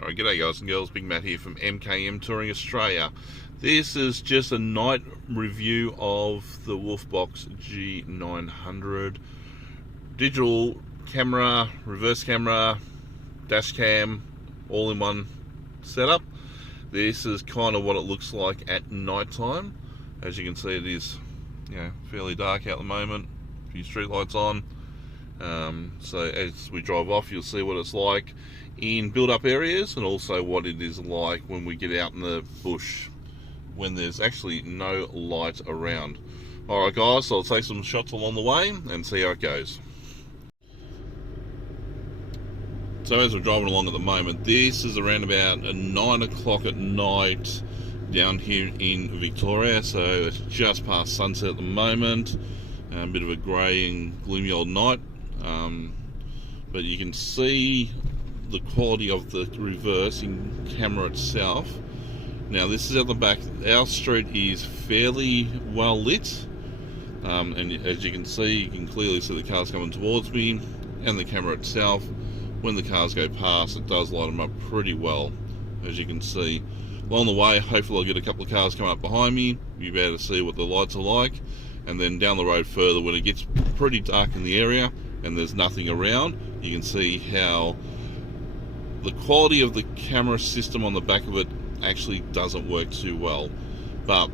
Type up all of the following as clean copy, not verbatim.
Alright, g'day guys and girls, Big Matt here from MKM Touring Australia. This is just a night review of the Woldbox G900 digital camera, reverse camera, dash cam, all in one setup. This is kind of what it looks like at night time. As you can see, it is fairly dark out at the moment, a few street lights on. So as we drive off, you'll see what it's like in build-up areas, and also what it is like when we get out in the bush when there's actually no light around. Alright guys, so I'll take some shots along the way and see how it goes. So as we're driving along at the moment, this is around about 9 o'clock at night down here in Victoria, so it's just past sunset at the moment. A bit of a grey and gloomy old night, but you can see the quality of the reverse in camera itself. Now this is at the back. Our street is fairly well lit, and as you can clearly see the cars coming towards me, and the camera itself, when the cars go past, it does light them up pretty well. As you can see along the way, hopefully I'll get a couple of cars coming up behind me, you'll be able to see what the lights are like. And then down the road further, when it gets pretty dark in the area and there's nothing around, you can see how the quality of the camera system on the back of it actually doesn't work too well, but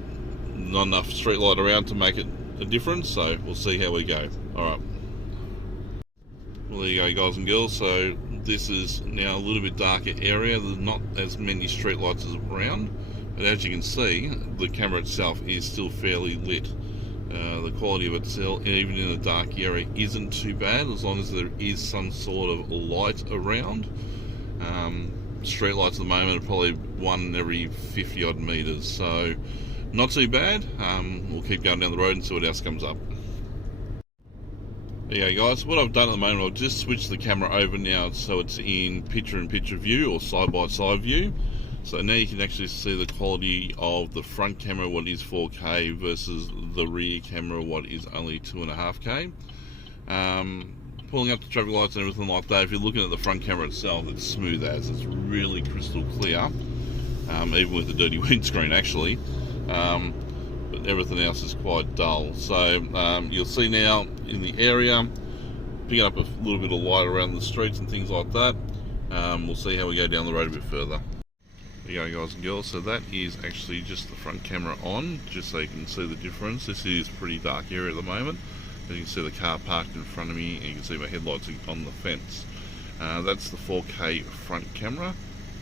not enough street light around to make it a difference, so we'll see how we go. Alright, well there you go guys and girls, so this is now a little bit darker area. There's not as many street lights as around, but as you can see, the camera itself is still fairly lit. The quality of it still, even in a dark area, isn't too bad as long as there is some sort of light around. Street lights at the moment are probably one every 50 odd meters, so not too bad. We'll keep going down the road and see what else comes up. There you go guys, what I've done at the moment, I've just switched the camera over now so it's in picture-in-picture view or side-by-side view. So now you can actually see the quality of the front camera, what is 4K, versus the rear camera, what is only 2.5K. Pulling up the traffic lights and everything like that, if you're looking at the front camera itself, it's smooth as, it's really crystal clear, even with the dirty windscreen actually, but everything else is quite dull. So you'll see now in the area, picking up a little bit of light around the streets and things like that. We'll see how we go down the road a bit further. There you go guys and girls, so that is actually just the front camera on, just so you can see the difference. This is a pretty dark area at the moment. As you can see the car parked in front of me, and you can see my headlights on the fence. That's the 4K front camera.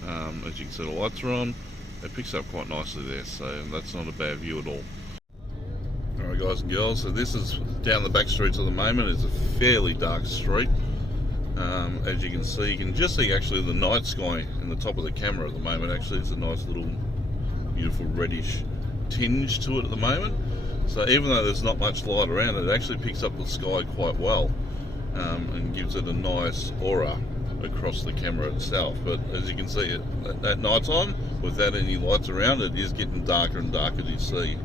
As you can see the lights are on. It picks up quite nicely there, so that's not a bad view at all. Alright guys and girls, so this is down the back streets at the moment. It's a fairly dark street. As you can just see actually the night sky in the top of the camera at the moment. Actually it's a nice little beautiful reddish tinge to it at the moment. So even though there's not much light around, it actually picks up the sky quite well, and gives it a nice aura across the camera itself. But as you can see at night time, without any lights around, it is getting darker and darker to see.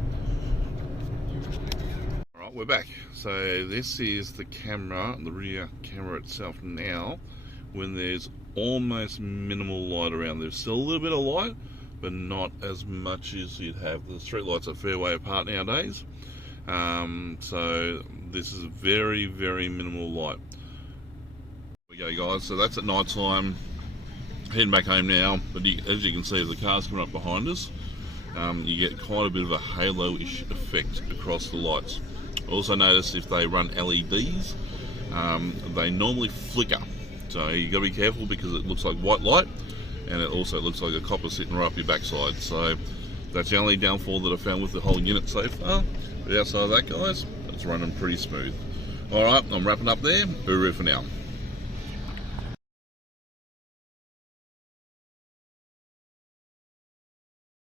Alright, we're back. So this is the camera, the rear camera itself now, when there's almost minimal light around. There's still a little bit of light, but not as much as you'd have. The street lights are a fair way apart nowadays, so this is very, very minimal light. There we go guys, so that's at night time. Heading back home now, but as you can see, as the car's coming up behind us, you get quite a bit of a halo-ish effect across the lights. Also notice if they run LEDs, they normally flicker, so you got to be careful because it looks like white light, and it also looks like a copper sitting right up your backside. So that's the only downfall that I found with the whole unit so far. But outside of that guys, it's running pretty smooth. Alright, I'm wrapping up there. Hooroo for now.